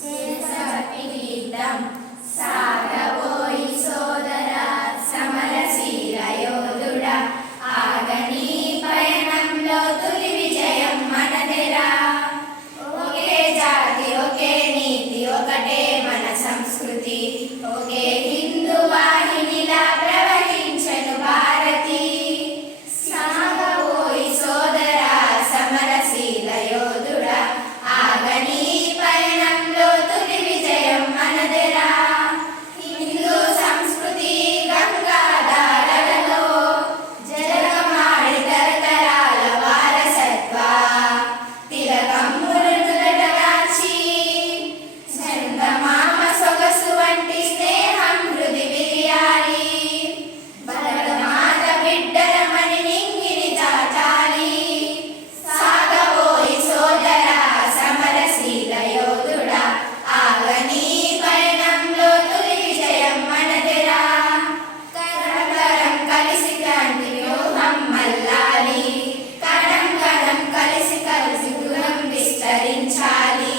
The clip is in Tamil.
தேசபக்தி கீதம் vale.